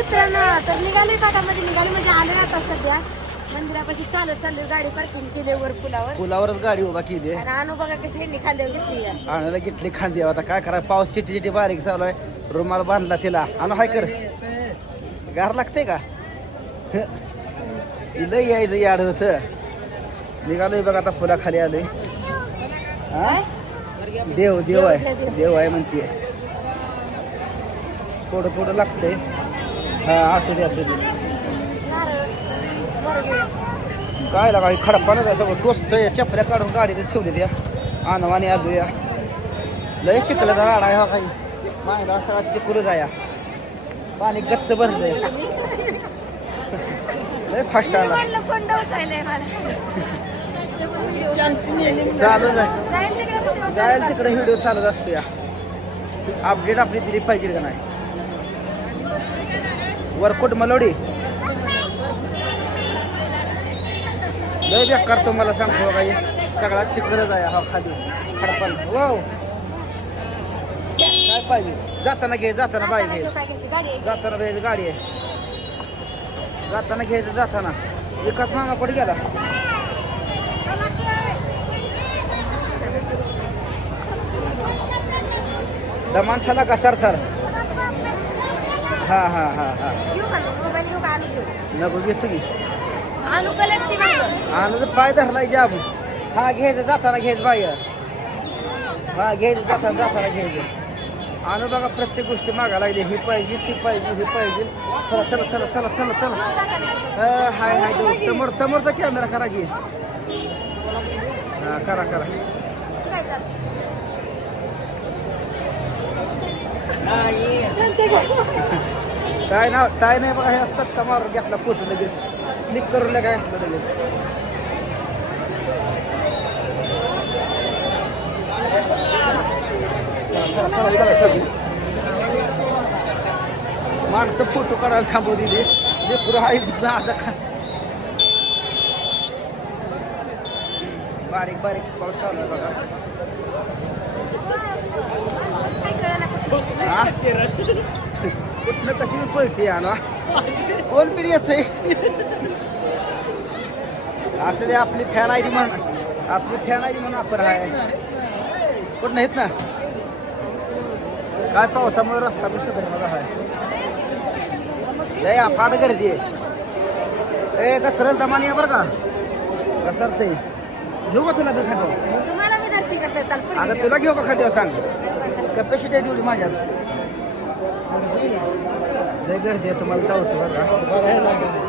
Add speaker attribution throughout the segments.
Speaker 1: मित्रांनो तर निघाले का म्हणजे निघाले म्हणजे आले आता सध्या. मंदिरापाशी चालत चालले गाडी पार्किंग केली वर पुलावर.
Speaker 2: पुलावरच गाडी उभा केली
Speaker 1: आणि आणू बघा कशी यांनी खांद्यावर घेतली.
Speaker 2: आणायला घेतली खांदी. आता काय करा पाऊस चिटी चिटी बारीक चालू आहे. रुमाल बांधला तिला. आणू हाय कर. गार लागते का? ह. लय यायचं याड होत. निघालोय बघा आता फुला खाली आलोय. हा? देव देव आहे.
Speaker 1: देव
Speaker 2: आहे म्हणते थोडं थोडं लागतंय. हा असू दे असू दे. काय लागा खडपानं आहे सगळं टोचतंय चपल्या काढून गाडीतच ठेवली त्या आणवाने आलूया लय शिकलं तर राडा ह्या काही. माहिती सगळा चिकुरच आहे पाणी गच्च भरलंय. लय फास्ट आला. चालूच आहे. जायला तिकडे व्हिडिओ चालूच असतो या. अपडेट आपली दिली पाहिजे का नाही? वरकोट मलोडी. लय बेकार तुम्हाला सांगतो बघा सगळा चिखलच आहे हा खाली. खडपण वाव. काय पाहिजे? जाताना घे जाताना बाई घे. जाताना घ्यायची गाडी आहे. जाताना घ्यायचं जाताना. विकास सांगा पड गेला. दमान चला का सर सर हा हा हा हा.
Speaker 1: घेऊ का मग? मोबाईल घेऊ का आणू घेऊ?
Speaker 2: नको घेतो की.
Speaker 1: आणू कलर ती मागं.
Speaker 2: आणि जर पाय धरलाय जाब हा घ्यायचं जाताना घ्यायचं बाय हा घ्यायचं जाताना जाताना घ्यायचं. आणू बघा प्रत्येक गोष्टी मागा लागली. ही पाहिजे ती पाहिजे ही पाहिजे. चला चला चला चला चला चला. अं, हाय हाय देऊ. समोर समोरचा कॅमेरा करा की. हा करा करा.
Speaker 1: चाललं?
Speaker 2: काय नाव काय नाही बघा ह्या चटका मारून घेतला फोटो लगेच. क्लिक करून काय घेतलं लगेच. माणसं फोटो काढायला थांबव दिली. लेकरं आहे माझा खा बारीक बारीक पाऊस चालू बघा. कुठनं कशी पळते आणा कोण तरी येतंय? असं दे आपली फॅन आहे ती म्हणून. आपली फॅन आहे ती म्हणून आपण आहे. कुठं नाहीत ना? काय पावसामुळे रस्ता बी सुधारणार आहे. लय फाट गर्दी आहे. ए घसरल दमानी आहे बरं का? घसरते घेऊ का तुला बी खाद्य
Speaker 1: तुम्हाला मी धरती कसं चाल पुढे
Speaker 2: अगं तुला घेऊ का खाद्य सांग? कॅपॅसिटी आहे तेवढी माझ्यात. लय गर्दी आहे तुम्हाला काय बघा बरं का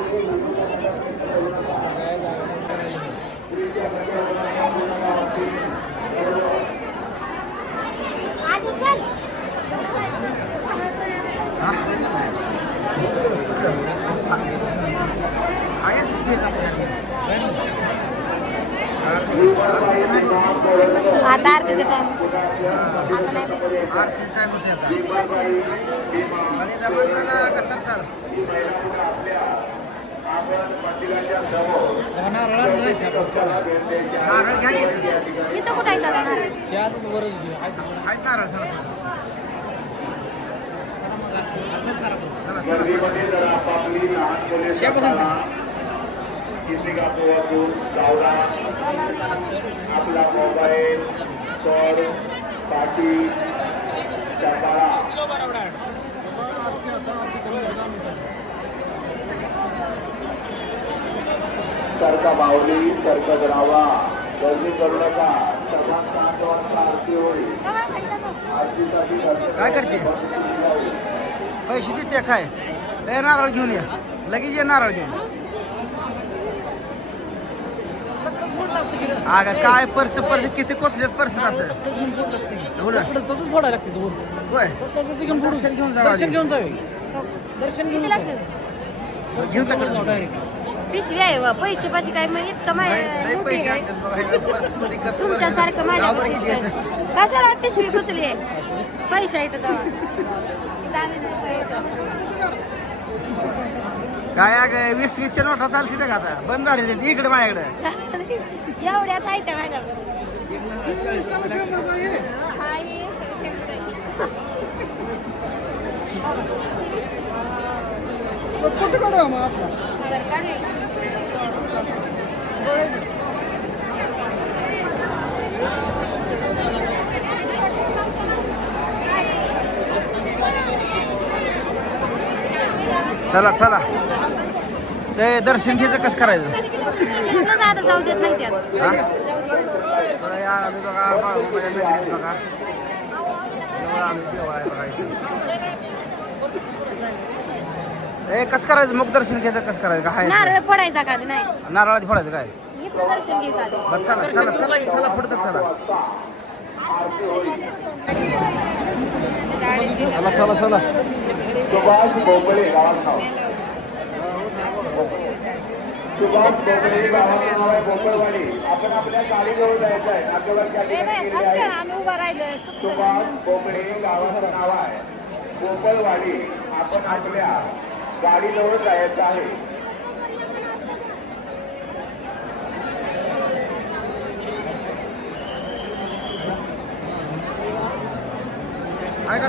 Speaker 1: आधी चल.
Speaker 2: हा? आहेच इथे आपल्याकडे. आरती- आरती नाही.
Speaker 1: आता आरतीचा टाइम आता नाही
Speaker 2: आरतीच टाइम होते आता. आणि त्या माणसाला कसं चाल? नारळ घ्या घेत
Speaker 1: इथं? कुठं आहे दादा नारळ?
Speaker 2: आहेत नारळ चला चला. चला
Speaker 3: आपला मोबाईल तर पाठी सारखा माऊली सारखा जनावा. गर्दी करू नका. सभा सात वाजता आरती होईल आरतीसाठी
Speaker 2: काय करते? पैसे देते काय? ए नारळ घेऊन ये. लगेच ये नारळ घेऊन. अगं काय पर्स पर्स किती कोचलेत पर्स असं हो ना
Speaker 4: फोडायला लागते
Speaker 2: होय दर्शन घेऊन जावं
Speaker 4: दर्शन
Speaker 2: आधी.
Speaker 4: घेऊन जावे दर्शन घेऊन
Speaker 1: किती लागतं?
Speaker 2: घेऊन टाकलं.
Speaker 4: जाऊ डायरेक्ट
Speaker 1: पिशवी आहे व पैसे पाशी काय मग इतकं माय
Speaker 2: लय- पैसे
Speaker 1: आहे.
Speaker 2: आणतात बघा, इथं पर्समध्ये गच्च भरलेलं.
Speaker 1: तुमच्यासारखं माझ्या
Speaker 2: गावावर किती येतं?
Speaker 1: कशाला पिशवी कुचली आहे पैसे आहेत इथं.
Speaker 2: काय अगं वीस वीसच्या नोटा चालते का आता? बंद झाली ती इकडे माझ्याकडे.
Speaker 1: एवढ्याच आहेत माझ्याकडे
Speaker 2: फोटो काढू मग आपला चला चला. ते दर्शन घ्यायचं कसं करायचं?
Speaker 1: इथनं दादा जाऊ देत नाही त्यात.
Speaker 2: हा? थोडं या आम्ही बघा बाळूमामाच्या नगरीत बघा. जवळ आम्ही देवळ आहे बघा इथे. ए कसं करायचं? मुख दर्शन घ्यायचं कसं करायचं? काय
Speaker 1: नारळ फोडायचा का नाही.
Speaker 2: नारळाची फोडायचं काय?
Speaker 1: दर्शन घ्यायचं आधी.
Speaker 2: बरं चला चला चला की, चला पुढं तर चला. चला चला चला
Speaker 3: सुभाष बोबडे गावाचं नाव सुभाष बोबडे गावाचं आहे बोकळवाडी आपण आपल्या गाडीजवळ जायचं आहे नागेवर ठिकाणी
Speaker 1: आम्ही उभा राहिलोय
Speaker 3: सुभाष बोबडे गावाचं नाव आहे बोकळवाडी आपण आपल्या गाडीजवळ जायचं आहे.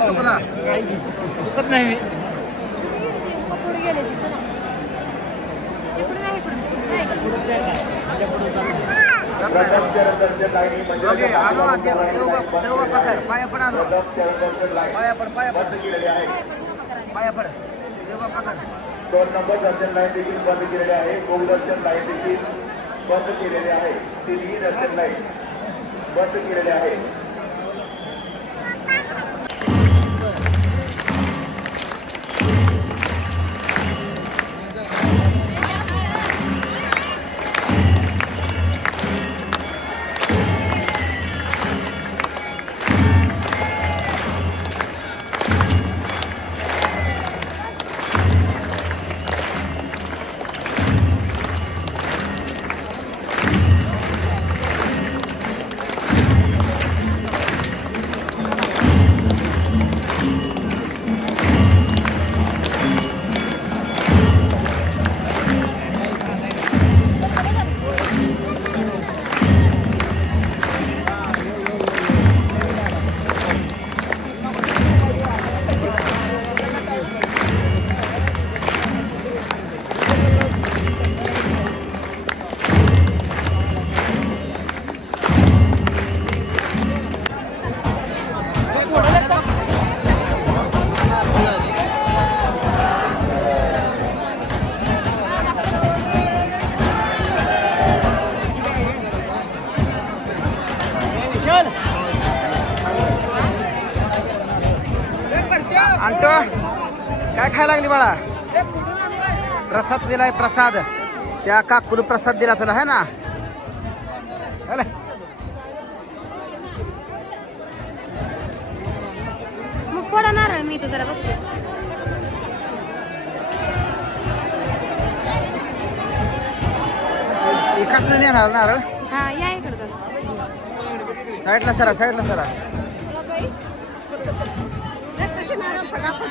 Speaker 2: चुकला.
Speaker 4: चुकत नाही मी.
Speaker 3: म्हणजे
Speaker 2: ओके आणू हा, देव देव कर पाया पड आणू पाया पड पाया पड.
Speaker 3: बंद केलेली आहे
Speaker 1: काय पण नका करायला.
Speaker 2: पाया पड. देव कर
Speaker 3: दोन नंबर दर्शन लाईन देखील बंद केलेली आहे. गोदर्शन लाईन देखील बंद केलेली आहे. तिन्ही दर्शन लाईन बंद केलेले आहे.
Speaker 2: आणतो काय खायला लागली बाळा? प्रसाद दिलाय प्रसाद. त्या काकूला प्रसाद दिला तुला है ना?
Speaker 1: नारळ मी इथे जरा बघते
Speaker 2: एकाच नाही येणार नारळ
Speaker 1: हा या इकडं
Speaker 2: साईडला सरा साईडला सरा.